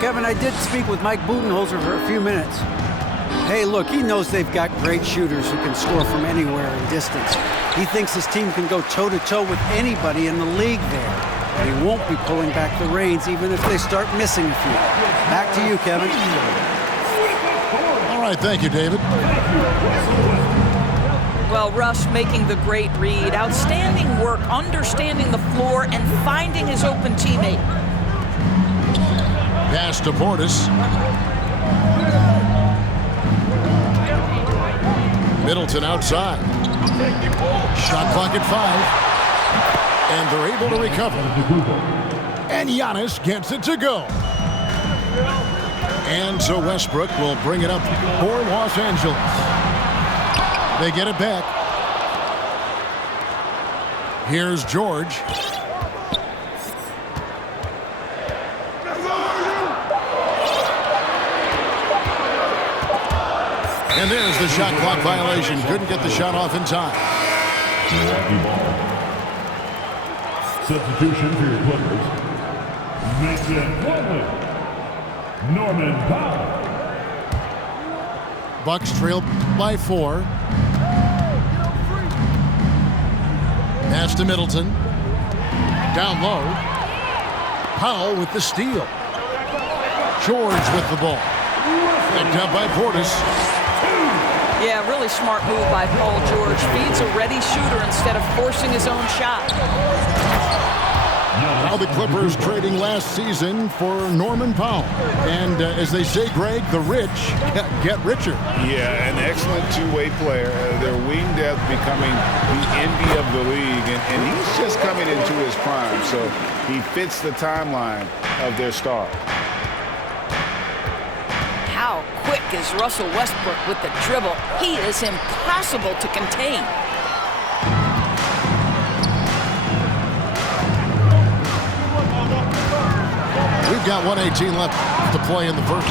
Kevin, I did speak with Mike Budenholzer for a few minutes. Hey, look, he knows they've got great shooters who can score from anywhere in distance. He thinks his team can go toe-to-toe with anybody in the league there. And he won't be pulling back the reins even if they start missing a few. Back to you, Kevin. All right, thank you, David. Well, Russ making the great read. Outstanding work, understanding the floor and finding his open teammate. Pass to Portis. Middleton outside. Shot clock at 5. And they're able to recover. And Giannis gets it to go. And so Westbrook will bring it up for Los Angeles. They get it back. Here's George. And there's the shot clock violation. Couldn't get the shot off in time. Substitution for your Clippers. Mason Plumlee. Norman Powell. Bucks trail by 4. Pass to Middleton. Down low. Powell with the steal. George with the ball. Picked up by Portis. Yeah, really smart move by Paul George. Feeds a ready shooter instead of forcing his own shot. Now the Clippers trading last season for Norman Powell. And as they say, Greg, the rich get richer. Yeah, an excellent two-way player. Their wing depth becoming the envy of the league. And he's just coming into his prime. So he fits the timeline of their star. How quick is Russell Westbrook with the dribble? He is impossible to contain. We've got 1:18 left to play in the first.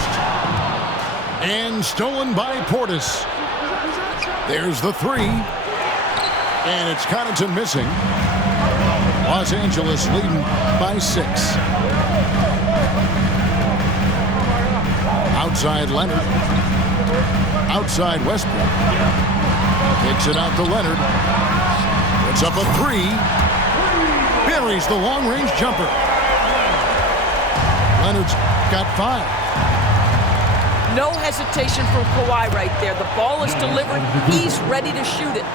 And stolen by Portis. There's the 3. And it's Connaughton missing. Los Angeles leading by 6. Outside Leonard. Outside Westbrook. Takes it out to Leonard. Puts up a 3. Buries the long-range jumper. Leonard's got 5. No hesitation from Kawhi right there. The ball is delivered. He's ready to shoot it.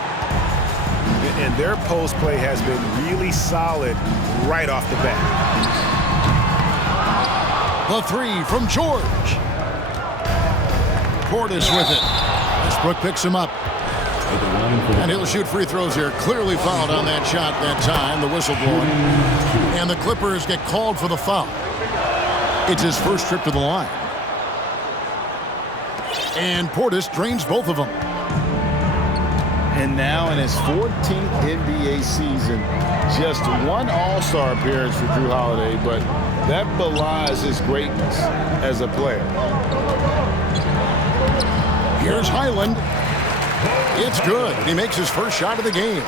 And their post play has been really solid right off the bat. The 3 from George. Portis with it. Westbrook picks him up. And he'll shoot free throws here. Clearly fouled on that shot that time. The whistle blowing. And the Clippers get called for the foul. It's his first trip to the line. And Portis drains both of them. And now in his 14th NBA season, just one All-Star appearance for Jrue Holiday, but that belies his greatness as a player. Here's Highland. It's good. He makes his first shot of the game.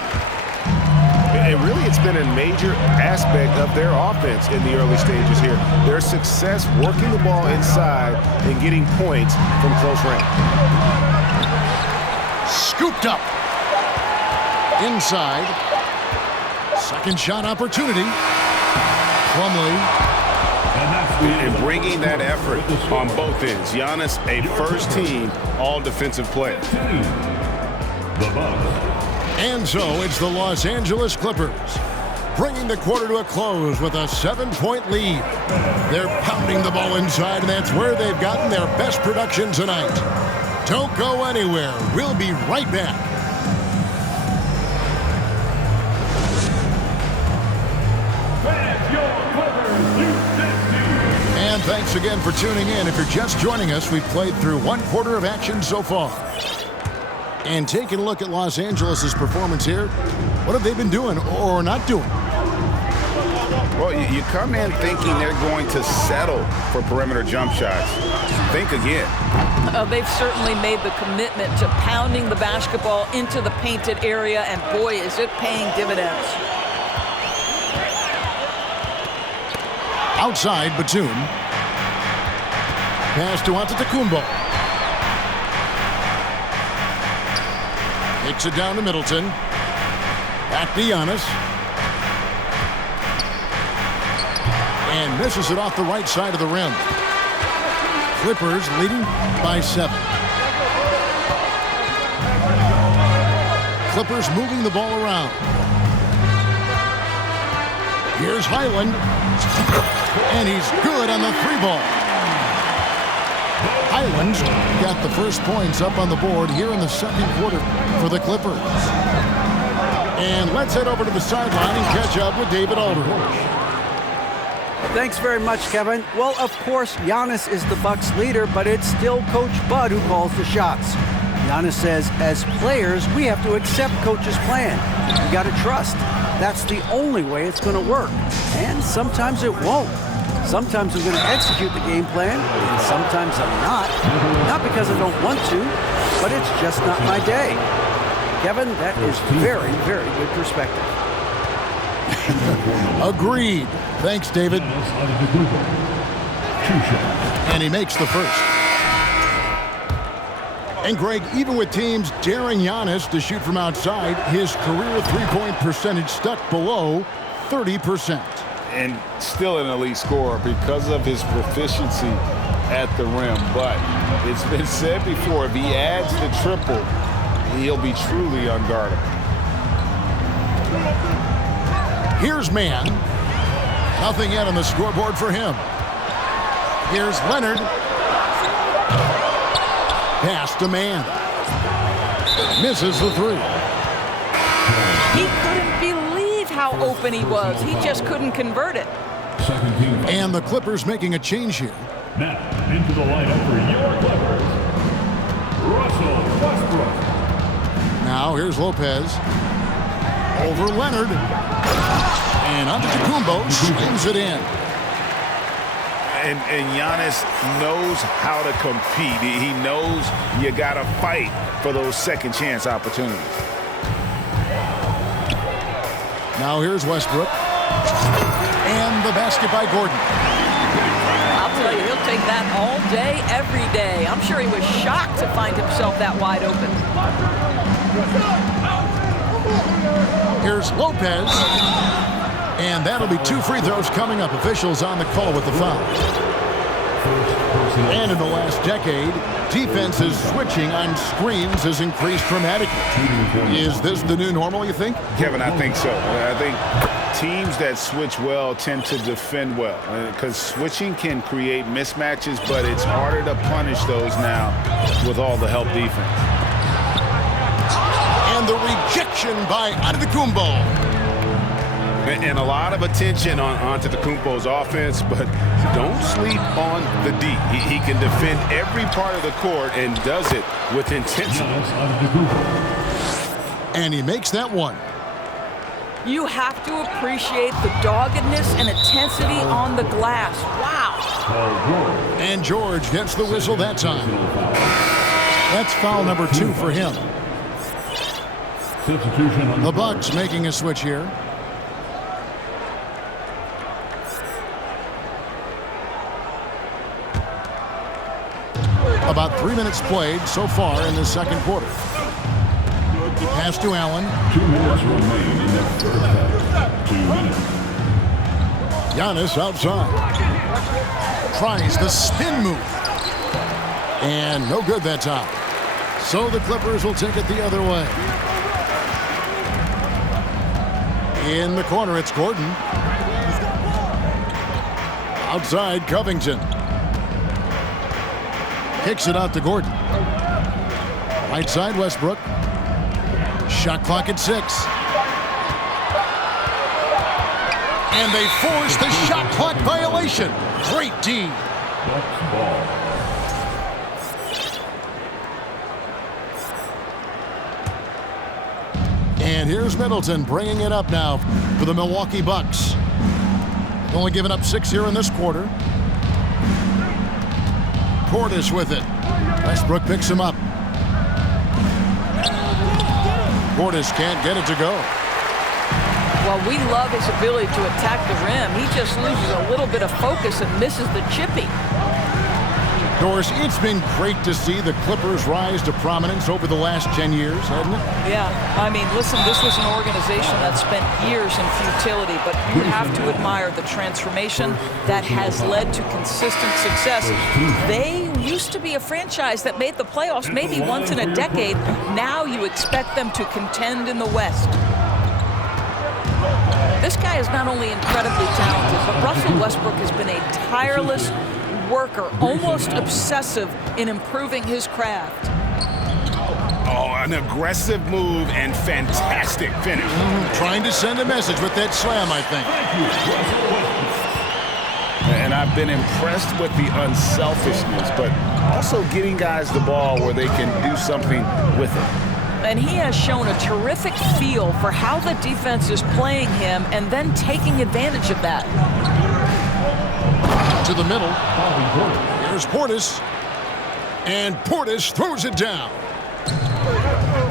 And really, it's been a major aspect of their offense in the early stages here. Their success working the ball inside and getting points from close range. Scooped up. Inside. Second shot opportunity. Plumlee. And bringing that effort on both ends. Giannis, a first-team all-defensive player. The Bucks. And so it's the Los Angeles Clippers, bringing the quarter to a close with a 7-point lead. They're pounding the ball inside, and that's where they've gotten their best production tonight. Don't go anywhere. We'll be right back. And thanks again for tuning in. If you're just joining us, we've played through one quarter of action so far. And taking a look at Los Angeles' performance here, what have they been doing or not doing? Well, you come in thinking they're going to settle for perimeter jump shots. Think again. They've certainly made the commitment to pounding the basketball into the painted area, and boy, is it paying dividends. Outside, Batum. Pass to Antetokounmpo. Takes it down to Middleton. Back to Giannis. And misses it off the right side of the rim. Clippers leading by 7. Clippers moving the ball around. Here's Highland. And he's good on the 3-ball. Highland's got the first points up on the board here in the second quarter for the Clippers. And let's head over to the sideline and catch up with David Alderhorst. Thanks very much, Kevin. Well, of course, Giannis is the Bucks leader, but it's still Coach Bud who calls the shots. Giannis says, as players, we have to accept Coach's plan. We got to trust. That's the only way it's going to work. And sometimes it won't. Sometimes I'm going to execute the game plan, and sometimes I'm not. Not because I don't want to, but it's just not my day. Kevin, that is very, very good perspective. Agreed. Thanks, David. And he makes the first. And Greg, even with teams daring Giannis to shoot from outside, his career three-point percentage stuck below 30%. And still an elite scorer because of his proficiency at the rim. But it's been said before, if he adds the triple, he'll be truly unguardable. Here's Mann. Nothing yet on the scoreboard for him. Here's Leonard. Pass to Mann. Misses the 3. He couldn't believe how open he was. He just couldn't convert it. And the Clippers making a change here. Now, into the lineup for your Clippers, Russell Westbrook. Now here's Lopez. Over Leonard. And Antetokounmpo slams it in. And Giannis knows how to compete. He knows you got to fight for those second chance opportunities. Now here's Westbrook. And the basket by Gordon. I'll tell you, he'll take that all day, every day. I'm sure he was shocked to find himself that wide open. Here's Lopez. And that'll be 2 free throws coming up. Officials on the call with the foul. And in the last decade, defenses switching on screens has increased dramatically. Is this the new normal, you think? Kevin, I think so. I think teams that switch well tend to defend well because switching can create mismatches, but it's harder to punish those now with all the help defense. And the rejection by Antetokounmpo. And a lot of attention on Antetokounmpo's offense, but don't sleep on the D. He can defend every part of the court and does it with intensity. And he makes that one. You have to appreciate the doggedness and intensity on the glass. Wow. And George gets the whistle that time. That's foul number 2 for him. The Bucks making a switch here. About 3 minutes played so far in the second quarter. Pass to Allen. 2 minutes remain in the first half. 2 minutes. Giannis outside. Tries the spin move. And no good that time. So the Clippers will take it the other way. In the corner, it's Gordon. Outside, Covington. Kicks it out to Gordon. Right side, Westbrook. Shot clock at 6. And they force the shot clock violation. Great D. Bucks ball. And here's Middleton bringing it up now for the Milwaukee Bucks. Only given up 6 here in this quarter. Portis with it. Westbrook picks him up. Portis can't get it to go. Well, we love his ability to attack the rim. He just loses a little bit of focus and misses the chippy. Doris, it's been great to see the Clippers rise to prominence over the last 10 years, hasn't it? Yeah, I mean, listen, this was an organization that spent years in futility, but you have to admire the transformation that has led to consistent success. They used to be a franchise that made the playoffs maybe once in a decade. Now you expect them to contend in the West. This guy is not only incredibly talented, but Russell Westbrook has been a tireless worker, almost obsessive in improving his craft. Oh, an aggressive move and fantastic finish. Trying to send a message with that slam, I think. And I've been impressed with the unselfishness, but also getting guys the ball where they can do something with it. And he has shown a terrific feel for how the defense is playing him and then taking advantage of that. To the middle. Here's Portis. And Portis throws it down.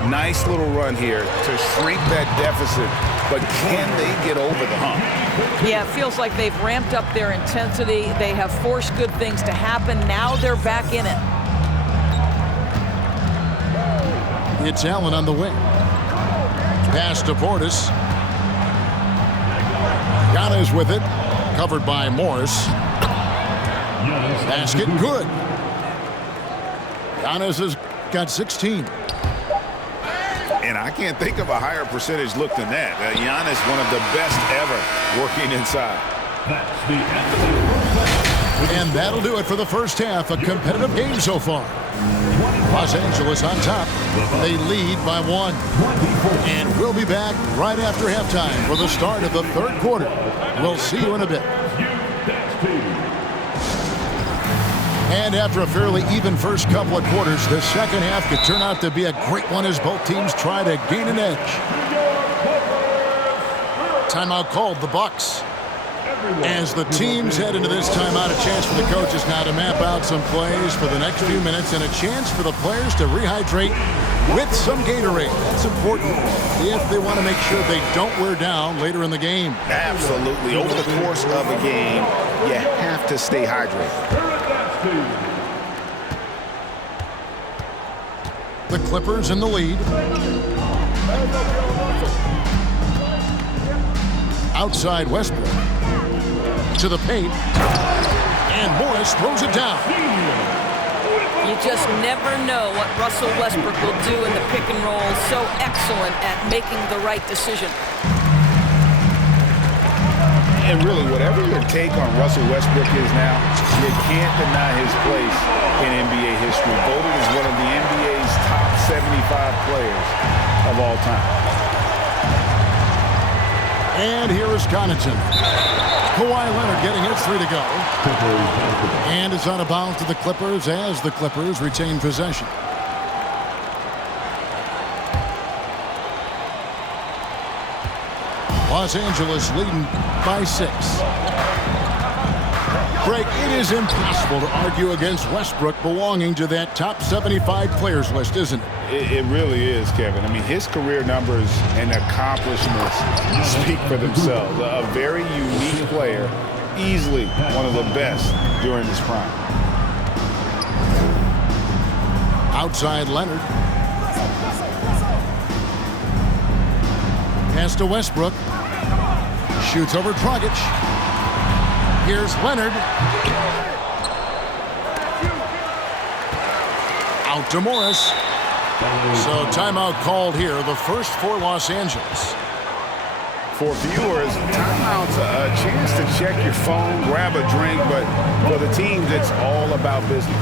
Nice little run here to shrink that deficit, but can they get over the hump? Yeah, it feels like they've ramped up their intensity. They have forced good things to happen. Now they're back in it. It's Allen on the wing. Pass to Portis. Giannis with it. Covered by Morris. Basket good. Giannis has got 16. And I can't think of a higher percentage look than that. Giannis, one of the best ever working inside. That's the end of the first half. And that'll do it for the first half. A competitive game so far. Los Angeles on top. They lead by 1. And we'll be back right after halftime for the start of the third quarter. We'll see you in a bit. And after a fairly even first couple of quarters, the second half could turn out to be a great one as both teams try to gain an edge. Timeout called, the Bucks. As the teams head into this timeout, a chance for the coaches now to map out some plays for the next few minutes and a chance for the players to rehydrate with some Gatorade. That's important if they want to make sure they don't wear down later in the game. Absolutely. Over the course of a game, you have to stay hydrated. The Clippers in the lead. Outside Westbrook. To the paint. And Morris throws it down. You just never know what Russell Westbrook will do in the pick and roll. So excellent at making the right decision. And really, whatever your take on Russell Westbrook is now, you can't deny his place in NBA history. Voted as one of the NBA's top 75 players of all time. And here is Connaughton. Kawhi Leonard getting his 3 to go. And it's out of bounds to the Clippers as the Clippers retain possession. Los Angeles leading by 6. Greg, it is impossible to argue against Westbrook belonging to that top 75 players list, isn't it? It really is, Kevin. I mean, his career numbers and accomplishments speak for themselves. A very unique player, easily one of the best during his prime. Outside Leonard. Pass to Westbrook. Shoots over Dragic. Here's Leonard. Out to Morris. So timeout called here, the first for Los Angeles. For viewers, timeout's a chance to check your phone, grab a drink, but for the teams, it's all about business.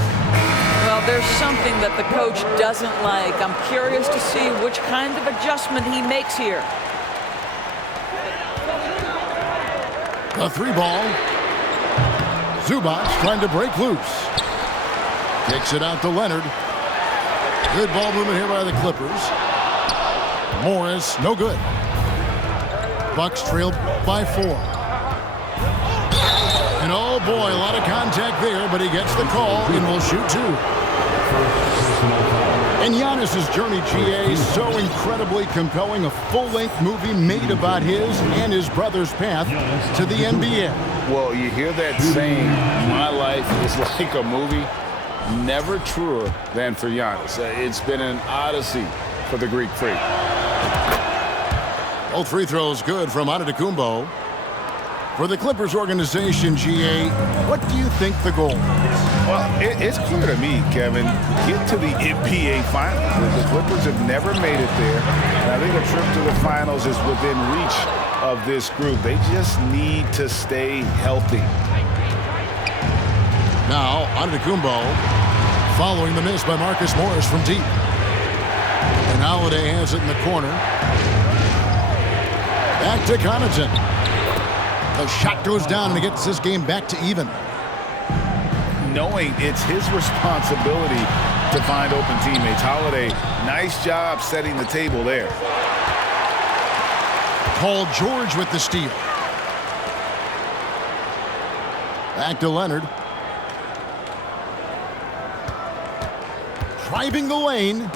Well, there's something that the coach doesn't like. I'm curious to see which kind of adjustment he makes here. A 3 ball. Zubac trying to break loose. Takes it out to Leonard. Good ball movement here by the Clippers. Morris, no good. Bucks trailed by 4. And oh boy, a lot of contact there, but he gets the call and will shoot 2. And Giannis's journey, GA, so incredibly compelling. A full-length movie made about his and his brother's path to the NBA. Well, you hear that saying, my life is like a movie. never truer than for Giannis. It's been an odyssey for the Greek Freak. Both free throws good from Antetokounmpo. For the Clippers organization, GA, what do you think the goal is? Well, it's clear to me, Kevin. Get to the NBA Finals. The Clippers have never made it there. And I think a trip to the Finals is within reach of this group. They just need to stay healthy. Now, Antetokounmpo following the miss by Marcus Morris from deep. And Holiday has it in the corner. Back to Connaughton. The shot goes down and it gets this game back to even. Knowing it's his responsibility to find open teammates. Holiday, nice job setting the table there. Paul George with the steal. Back to Leonard. Driving the lane.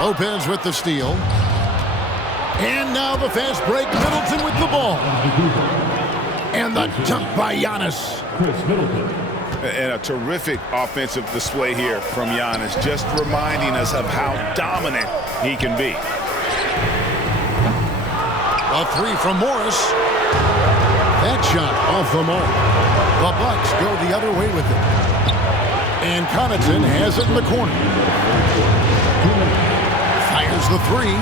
Lopez with the steal. And now the fast break. Middleton with the ball. And the dunk by Giannis. Chris Middleton. And a terrific offensive display here from Giannis, just reminding us of how dominant he can be. A three from Morris. That shot off the mark. The Bucks go the other way with it. And Connaughton has it in the corner. Fires the three.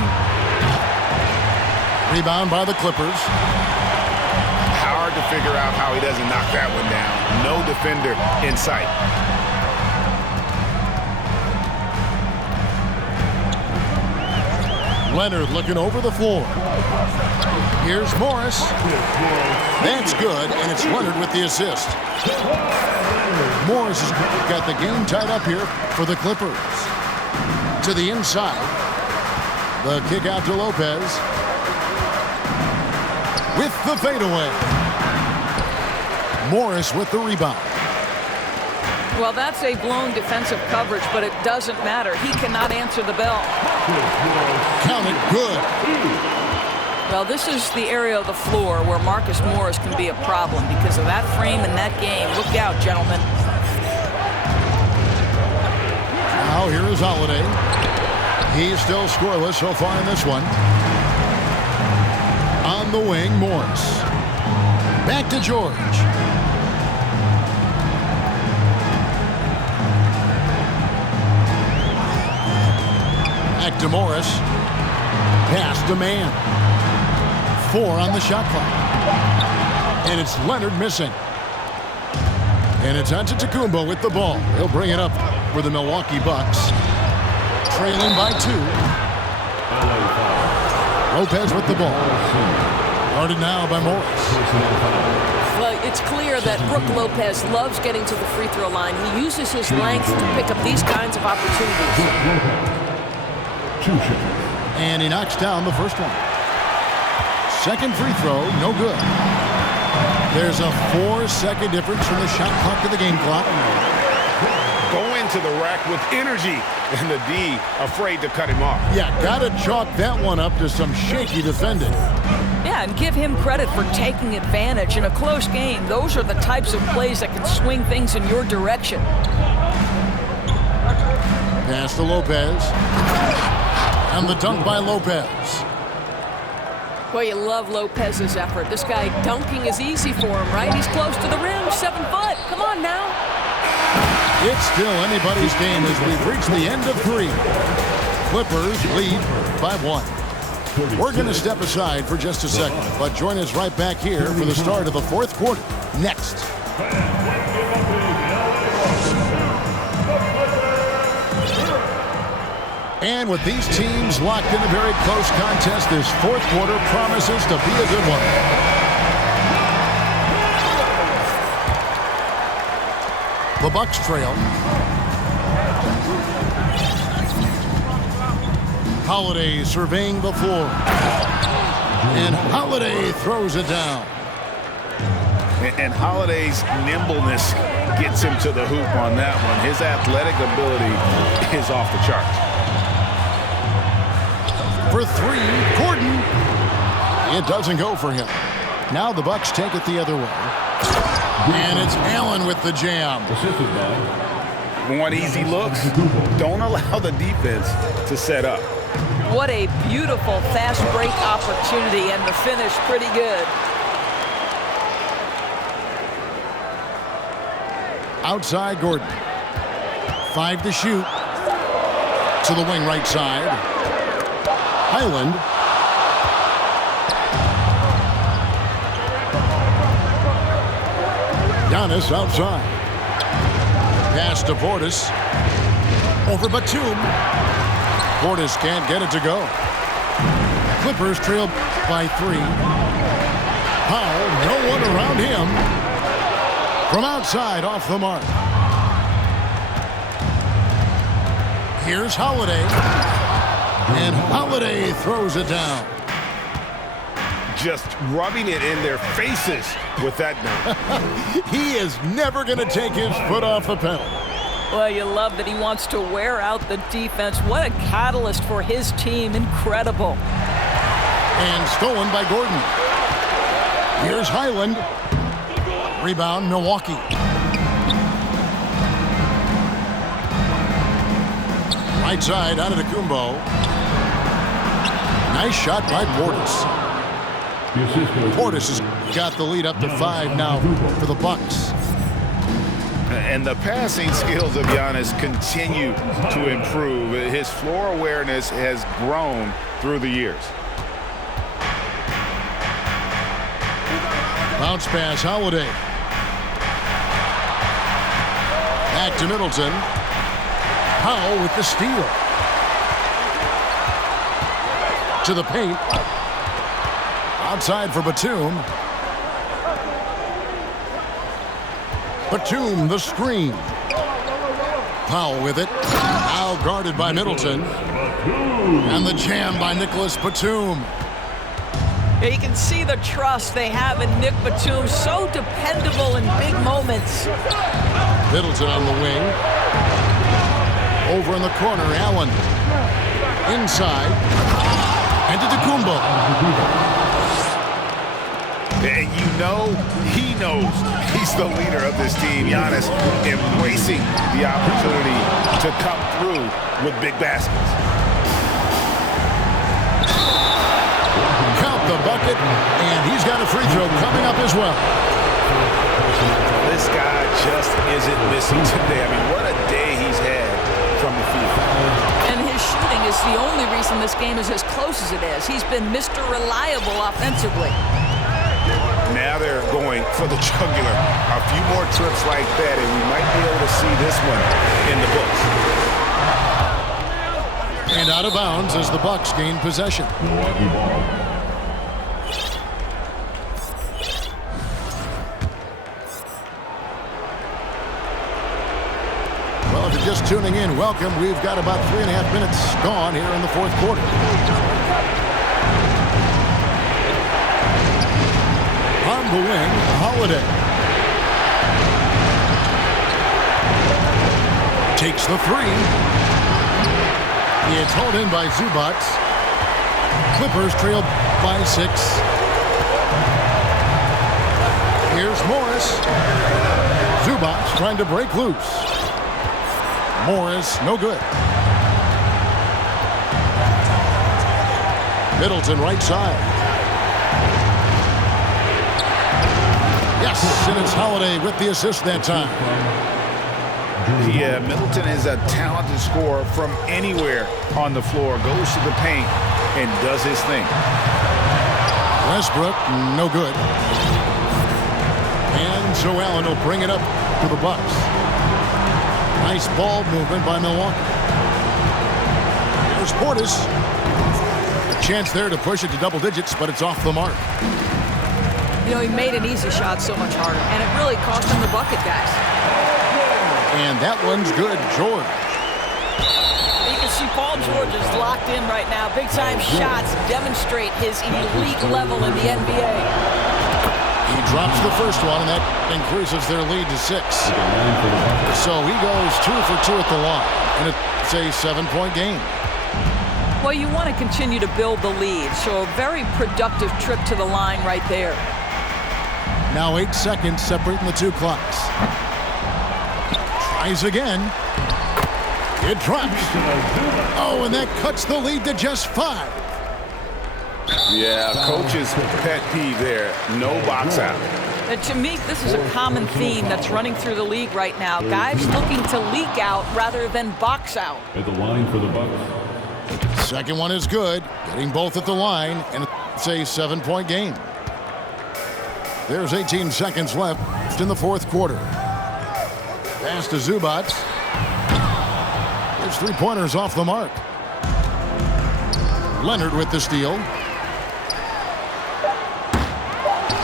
Rebound by the Clippers. Hard to figure out how he doesn't knock that one down. No defender in sight. Leonard looking over the floor. Here's Morris. That's good, and it's Leonard with the assist. Morris has got the game tied up here for the Clippers. To the inside. The kick out to Lopez. With the fadeaway. Morris with the rebound. Well, that's a blown defensive coverage, but it doesn't matter. He cannot answer the bell. Count it good. Well, this is the area of the floor where Marcus Morris can be a problem because of that frame in that game. Look out, gentlemen. Now here is Holiday. He's still scoreless so far in this one. On the wing, Morris. Back to George. Back to Morris. Pass to man. 4 on the shot clock. And it's Leonard missing. And it's Antetokounmpo with the ball. He'll bring it up for the Milwaukee Bucks. Trailing by 2. Lopez with the ball. Guarded now by Morris. Well, it's clear that Brook Lopez loves getting to the free throw line. He uses his length to pick up these kinds of opportunities. And he knocks down the first one. Second free throw, no good. There's a 4-second difference from the shot clock to the game clock. Go into the rack with energy, and the D afraid to cut him off. Yeah, gotta chalk that one up to some shaky defending. Yeah, and give him credit for taking advantage in a close game. Those are the types of plays that can swing things in your direction. Pass to Lopez. And the dunk by Lopez. Well, you love Lopez's effort. This guy dunking is easy for him, right? He's close to the rim, 7 foot. Come on now. It's still anybody's game as we've reached the end of 3. Clippers lead by 1. We're going to step aside for just a second, but join us right back here for the start of the 4th quarter. Next. And with these teams locked in a very close contest, this 4th quarter promises to be a good one. The Bucks trail. Holiday surveying the floor. And Holiday throws it down. And Holiday's nimbleness gets him to the hoop on that one. His athletic ability is off the charts. For 3, Gordon. It doesn't go for him. Now the Bucks take it the other way. And it's Allen with the jam. Want easy looks? Don't allow the defense to set up. What a beautiful fast break opportunity, and the finish pretty good. Outside Gordon. 5 to shoot. To the wing right side. Highland. Giannis outside. Pass to Portis. Over Batum. Portis can't get it to go. Clippers trail by 3. Powell, no one around him. From outside, off the mark. Here's Holiday. And Holiday throws it down. Just rubbing it in their faces with that dunk. He is never going to take his foot off the pedal. Well, you love that he wants to wear out the defense. What a catalyst for his team. Incredible. And stolen by Gordon. Here's Highland. Rebound, Milwaukee. Right side, out of the Kumbo. Nice shot by Portis. Portis has got the lead up to 5 now for the Bucks. And the passing skills of Giannis continue to improve. His floor awareness has grown through the years. Bounce pass, Holiday. Back to Middleton. Powell with the steal. To the paint. Outside for Batum. Batum, the screen. Powell with it. Now guarded by Middleton. And the jam by Nicholas Batum. Yeah, you can see the trust they have in Nick Batum. So dependable in big moments. Middleton on the wing. Over in the corner, Allen. Inside. And to Kumbo. And you know, he knows he's the leader of this team. Giannis embracing the opportunity to come through with big baskets. Count the bucket, and he's got a free throw coming up as well. This guy just isn't missing today. I mean, what a day he's had from the field. And his shooting is the only reason this game is as close as it is. He's been Mr. Reliable offensively. Now they're going for the jugular. A few more trips like that, and we might be able to see this one in the books. And out of bounds as the Bucks gain possession. Well, if you're just tuning in, welcome. We've got about 3.5 minutes gone here in the fourth quarter. On the wing, Holiday. Takes the 3. It's hauled in by Zubac. Clippers trail by 6. Here's Morris. Zubac trying to break loose. Morris, no good. Middleton right side. Yes, and it's Holiday with the assist that time. Yeah, Middleton is a talented scorer from anywhere on the floor. Goes to the paint and does his thing. Westbrook, no good. And so Allen will bring it up to the Bucks. Nice ball movement by Milwaukee. Here's Portis. A chance there to push it to double digits, but it's off the mark. You know, he made an easy shot so much harder, and it really cost him the bucket, guys. And that one's good, George. You can see Paul George is locked in right now. Big-time shots demonstrate his elite level in the NBA. He drops the first one, and that increases their lead to 6. So he goes 2 for 2 at the line, and it's a 7-point game. Well, you want to continue to build the lead, so a very productive trip to the line right there. Now 8 seconds separating the two clocks. Tries again. It drops. Oh, and that cuts the lead to just 5. Yeah, coach's pet peeve there. No box out. To me, this is a common theme that's running through the league right now. Guys looking to leak out rather than box out. At the line for the Bucks. Second one is good. Getting both at the line, and it's a 7-point game. There's 18 seconds left in the fourth quarter. Pass to Zubac. His three-pointers off the mark. Leonard with the steal.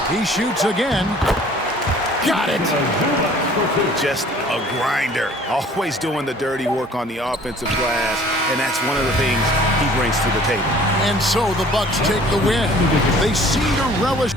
He shoots again. Got it. Just a grinder. Always doing the dirty work on the offensive glass, and that's one of the things he brings to the table. And so the Bucks take the win. They seem to relish